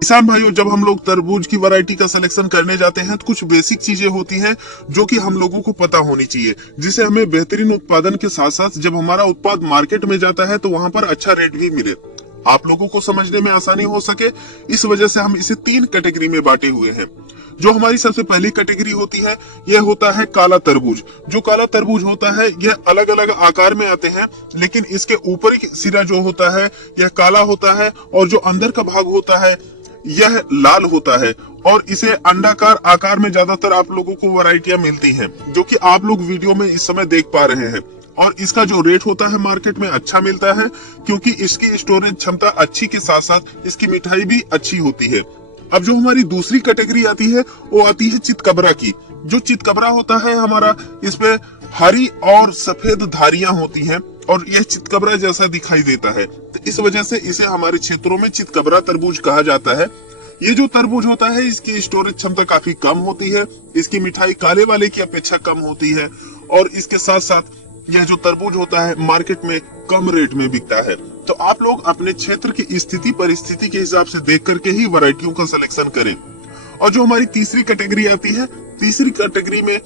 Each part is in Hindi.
किसान भाइयों, जब हम लोग तरबूज की वैरायटी का सिलेक्शन करने जाते हैं तो कुछ बेसिक चीजें होती हैं जो कि हम लोगों को पता होनी चाहिए, जिससे हमें बेहतरीन उत्पादन के साथ साथ जब हमारा उत्पाद मार्केट में जाता है तो वहां पर अच्छा रेट भी मिले, आप लोगों को समझने में आसानी हो सके। इस वजह से हम इसे 3 कैटेगरी में बांटे हुए हैं। जो हमारी सबसे पहली कैटेगरी होती है यह होता है काला तरबूज। जो काला तरबूज होता है यह अलग अलग आकार में आते हैं, लेकिन इसके ऊपरी सिरा जो होता है यह काला होता है और जो अंदर का भाग होता है यह लाल होता है। और इसे अंडाकार आकार में ज्यादातर आप लोगों को वैरायटियां मिलती हैं, जो कि आप लोग वीडियो में इस समय देख पा रहे हैं। और इसका जो रेट होता है मार्केट में अच्छा मिलता है, क्योंकि इसकी स्टोरेज क्षमता अच्छी के साथ साथ इसकी मिठाई भी अच्छी होती है। अब जो हमारी दूसरी कैटेगरी आती है वो आती है चितकबरा की। जो चितकबरा होता है हमारा, इसमें हरी और सफेद धारियां होती हैं और यह चितकबरा जैसा दिखाई देता है, तो इस वजह से इसे हमारे क्षेत्रों में चितकबरा तरबूज कहा जाता है। ये जो तरबूज होता है इसकी स्टोरेज क्षमता काफी कम होती है, इसकी मिठाई काले वाले की अपेक्षा कम होती है और इसके साथ साथ यह जो तरबूज होता है मार्केट में कम रेट में बिकता है। तो आप लोग अपने क्षेत्र की स्थिति परिस्थिति के हिसाब से देख करके ही वैरायटियों का सिलेक्शन करें। और जो हमारी तीसरी कैटेगरी आती है, तीसरी कैटेगरी में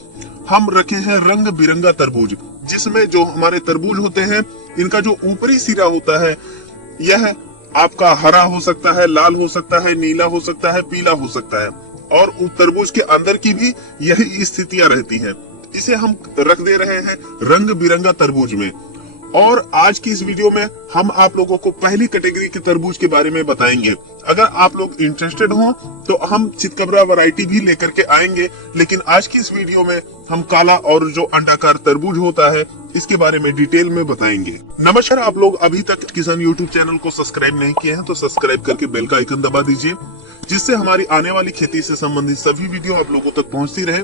हम रखे हैं रंग बिरंगा तरबूज, जिसमें जो हमारे तरबूज होते हैं इनका जो ऊपरी सिरा होता है यह आपका हरा हो सकता है, लाल हो सकता है, नीला हो सकता है, पीला हो सकता है और तरबूज के अंदर की भी यही स्थितियां रहती हैं। इसे हम रख दे रहे हैं रंग बिरंगा तरबूज में। और आज की इस वीडियो में हम आप लोगों को पहली कैटेगरी के तरबूज के बारे में बताएंगे। अगर आप लोग इंटरेस्टेड हो तो हम चितकबरा वैरायटी भी लेकर के आएंगे, लेकिन आज की इस वीडियो में हम काला और जो अंडाकार तरबूज होता है इसके बारे में डिटेल में बताएंगे। नमस्कार, आप लोग अभी तक किसान यूट्यूब चैनल को सब्सक्राइब नहीं किए हैं तो सब्सक्राइब करके बेल का आइकन दबा दीजिए, जिससे हमारी आने वाली खेती से संबंधित सभी वीडियो आप लोगों तक पहुंचती रहे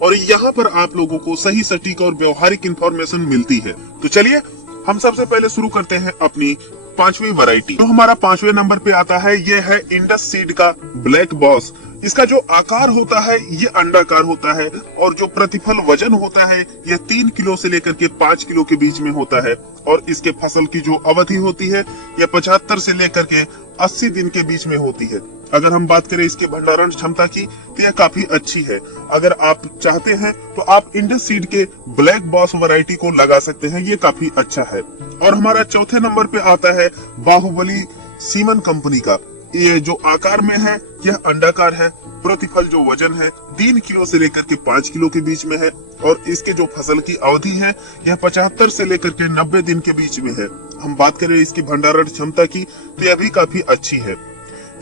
और यहाँ पर आप लोगों को सही सटीक और व्यवहारिक इंफॉर्मेशन मिलती है। तो चलिए हम सबसे पहले शुरू करते हैं अपनी 5वीं वैरायटी। तो हमारा 5वें नंबर पे आता है ये है इंडस सीड का ब्लैक बॉस। इसका जो आकार होता है ये अंडाकार होता है और जो प्रतिफल वजन होता है यह 3 किलो से लेकर के 5 किलो के बीच में होता है और इसके फसल की जो अवधि होती है यह 75 से लेकर के 80 दिन के बीच में होती है। अगर हम बात करें इसके भंडारण क्षमता की तो यह काफी अच्छी है। अगर आप चाहते हैं तो आप इंडस सीड के ब्लैक बॉस वैरायटी को लगा सकते हैं, ये काफी अच्छा है। और हमारा चौथे नंबर पे आता है बाहुबली सीमन कंपनी का। ये जो आकार में है यह अंडाकार है, प्रतिफल जो वजन है 3 किलो से लेकर के 5 किलो के बीच में है और इसके जो फसल की अवधि है यह 75 से लेकर के 90 दिन के बीच में है। हम बात करें इसकी भंडारण क्षमता की तो यह भी काफी अच्छी है।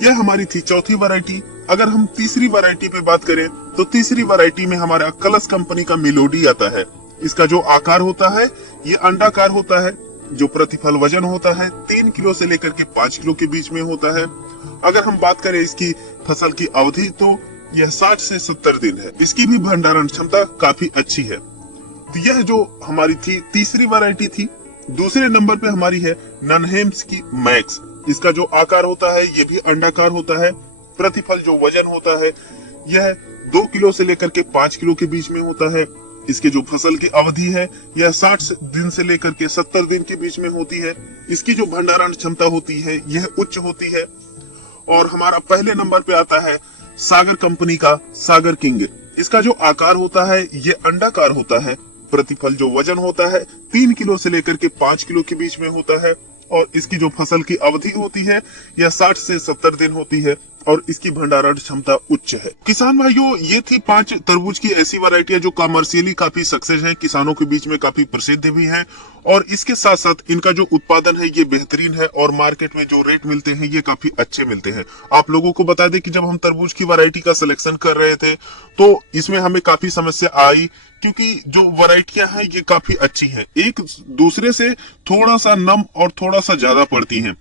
यह हमारी थी चौथी वैरायटी। अगर हम तीसरी वैरायटी पे बात करें तो तीसरी वैरायटी में हमारा कलश कंपनी का मिलोडी आता है। इसका जो आकार होता है ये अंडाकार होता है, जो प्रतिफल वजन होता है 3 किलो से लेकर के 5 किलो के बीच में होता है। अगर हम बात करें इसकी फसल की अवधि तो यह 60 से 70 दिन है। इसकी भी भंडारण क्षमता काफी अच्छी है। तो यह जो हमारी थी तीसरी वैरायटी थी। दूसरे नंबर पे हमारी है ननहेम्स की मैक्स। इसका जो आकार होता है ये भी अंडाकार होता है, प्रतिफल जो वजन होता है यह 2 किलो से लेकर के 5 किलो के बीच में होता है। इसके जो फसल की अवधि है यह 60 दिन से लेकर के 70 दिन के बीच में होती है। इसकी जो भंडारण क्षमता होती है यह उच्च होती है। और हमारा पहले नंबर पे आता है सागर कंपनी का सागर किंग। इसका जो आकार होता है ये अंडाकार होता है, प्रतिफल जो वजन होता है 3 किलो से लेकर के 5 किलो के बीच में होता है और इसकी जो फसल की अवधि होती है यह 60 से 70 दिन होती है और इसकी भंडारण क्षमता उच्च है। किसान भाइयों, ये थी 5 तरबूज की ऐसी वैरायटियां जो कमर्शियली काफी सक्सेस हैं, किसानों के बीच में काफी प्रसिद्ध भी हैं और इसके साथ साथ इनका जो उत्पादन है ये बेहतरीन है और मार्केट में जो रेट मिलते हैं ये काफी अच्छे मिलते हैं। आप लोगों को बता दें कि जब हम तरबूज की वैरायटी का सिलेक्शन कर रहे थे तो इसमें हमें काफी समस्या आई, क्योंकि जो वैरायटियां हैं ये काफी अच्छी हैं, एक दूसरे से थोड़ा सा नम और थोड़ा सा ज्यादा पड़ती हैं।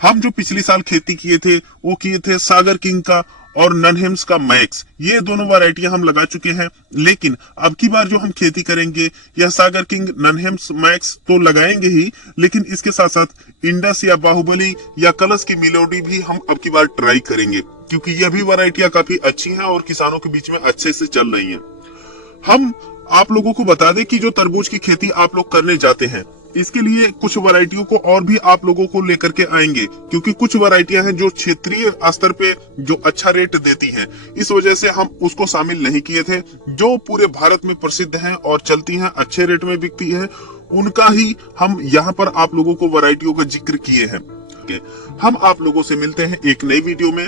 हम जो पिछले साल खेती किए थे वो किए थे सागर किंग का और ननहेम्स का मैक्स। ये दोनों वैरायटियां हम लगा चुके हैं, लेकिन अब की बार जो हम खेती करेंगे यह सागर किंग ननहेम्स मैक्स तो लगाएंगे ही, लेकिन इसके साथ साथ इंडस या बाहुबली या कलश की मिलोडी भी हम अब की बार ट्राई करेंगे, क्योंकि यह भी वैरायटियां काफी अच्छी हैं और किसानों के बीच में अच्छे से चल रही हैं। हम आप लोगों को बता दें कि जो तरबूज की खेती आप लोग करने जाते हैं इसके लिए कुछ वैरायटियों को और भी आप लोगों को लेकर के आएंगे, क्योंकि कुछ वैरायटियां हैं जो क्षेत्रीय स्तर पे जो अच्छा रेट देती हैं, इस वजह से हम उसको शामिल नहीं किए थे। जो पूरे भारत में प्रसिद्ध हैं और चलती हैं, अच्छे रेट में बिकती है, उनका ही हम यहाँ पर आप लोगों को वैरायटियों का जिक्र किए हैं। हम आप लोगों से मिलते हैं एक नई वीडियो में।